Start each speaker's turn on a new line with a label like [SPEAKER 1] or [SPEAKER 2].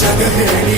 [SPEAKER 1] ಜಗ ಹೇಳಿ